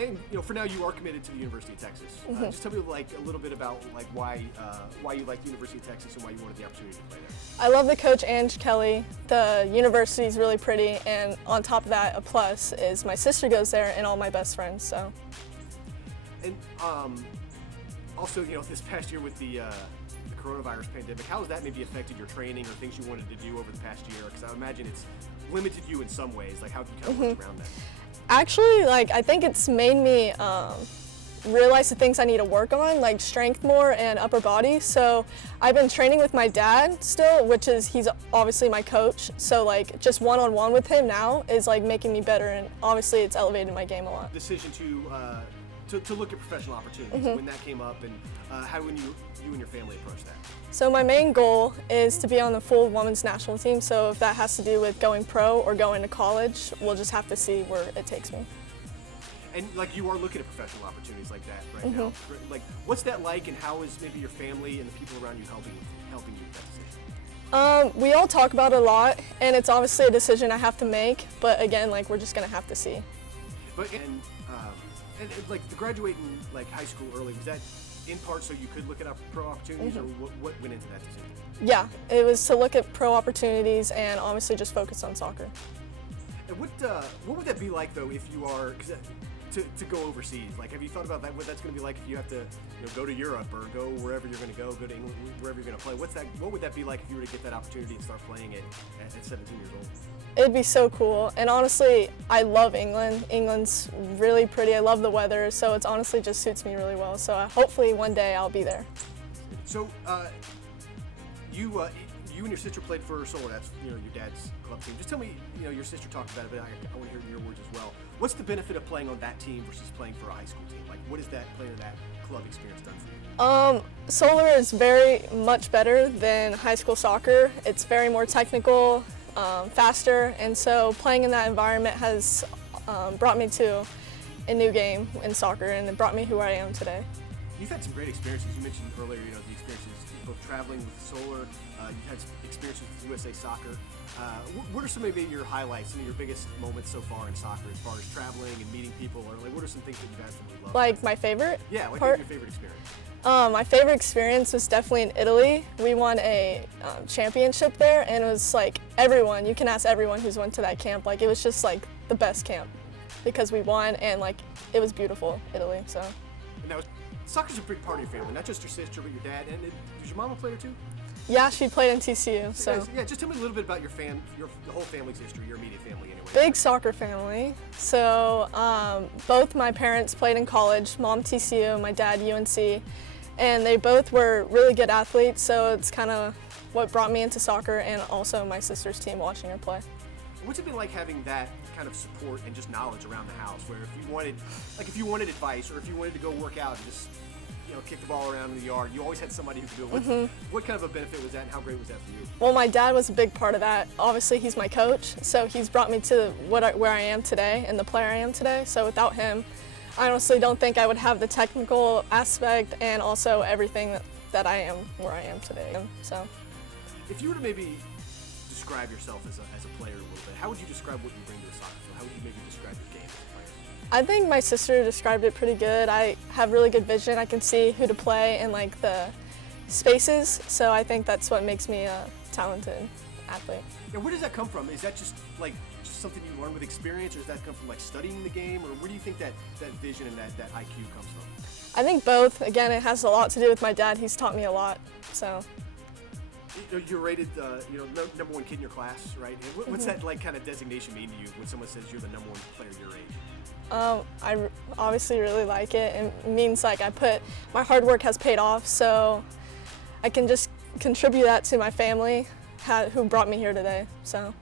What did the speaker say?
And for now, you are committed to the University of Texas. Just tell me a little bit about why you like the University of Texas and why you wanted the opportunity to play there. I love the coach, Ange Kelly. The university is really pretty, and on top of that, a plus is my sister goes there and all my best friends. So. And also, this past year with the coronavirus pandemic, how has that maybe affected your training or things you wanted to do over the past year? Because I imagine it's limited you in some ways. How have you kind of worked around that? Actually, I think it's made me realize the things I need to work on, like strength more and upper body. So I've been training with my dad still, he's obviously my coach. So just one-on-one with him now is making me better, and obviously it's elevated my game a lot. Decision to look at professional opportunities, when that came up, and how when you and your family approached that? So my main goal is to be on the full women's national team. So if that has to do with going pro or going to college, we'll just have to see where it takes me. And you are looking at professional opportunities like that right now. What's that like, and how is maybe your family and the people around you helping you with that decision? We all talk about it a lot, and it's obviously a decision I have to make. But again, we're just gonna have to see. But and the graduating high school early, was that in part so you could look at pro opportunities, or what went into that decision? Yeah, it was to look at pro opportunities and obviously just focus on soccer. And what would that be like though if you are to go overseas? Have you thought about that? What that's going to be like if you have to go to Europe or go wherever you're going to go to England, wherever you're going to play? What would that be like if you were to get that opportunity and start playing it at 17 years old? It'd be so cool, and honestly, I love England. England's really pretty. I love the weather, so it's honestly just suits me really well. So hopefully one day I'll be there. So you and your sister played for Solar. That's your dad's club team. Just tell me, your sister talked about it, but I want to hear your words as well. What's the benefit of playing on that team versus playing for a high school team? What has that playing that club experience done for you? Solar is very much better than high school soccer. It's very more technical, faster, and so playing in that environment has brought me to a new game in soccer, and it brought me who I am today. You've had some great experiences. You mentioned earlier, the experiences both traveling with Solar. You've had experiences with USA Soccer. What are some maybe your highlights, some of your biggest moments so far in soccer, as far as traveling and meeting people, or what are some things that you've absolutely loved? My favorite? Yeah, what's your favorite experience? My favorite experience was definitely in Italy. We won a championship there, and it was everyone, you can ask everyone who's went to that camp, it was just the best camp because we won, and it was beautiful, Italy, so. And now, soccer's a big part of your family, not just your sister, but your dad, and does your mama play there too? Yeah, she played in TCU, so. Yeah, just tell me a little bit about the whole family's history, your immediate family anyway. Big soccer family. So both my parents played in college, mom TCU, my dad UNC, and they both were really good athletes, so it's kind of what brought me into soccer, and also my sister's team, watching her play. What's it been like having that kind of support and just knowledge around the house, where if you wanted advice, or if you wanted to go work out and just kick the ball around in the yard, you always had somebody who could do it. What kind of a benefit was that, and how great was that for you? Well, my dad was a big part of that. Obviously, he's my coach, so he's brought me to where I am today and the player I am today. So without him, I honestly don't think I would have the technical aspect and also everything that I am where I am today. So, if you were to maybe describe yourself as a player a little bit, how would you describe what you bring to the soccer field? How would you maybe describe your game as a player? I think my sister described it pretty good. I have really good vision. I can see who to play and the spaces, so I think that's what makes me a talented athlete. Yeah, where does that come from? Is that just something you learn with experience, or does that come from studying the game, or where do you think that vision and that IQ comes from? I think both. Again, it has a lot to do with my dad. He's taught me a lot, so. You're rated, number one kid in your class, right? What's that kind of designation mean to you when someone says you're the number one player your age? I obviously really like it. It means my hard work has paid off, so I can just contribute that to my family who brought me here today, so.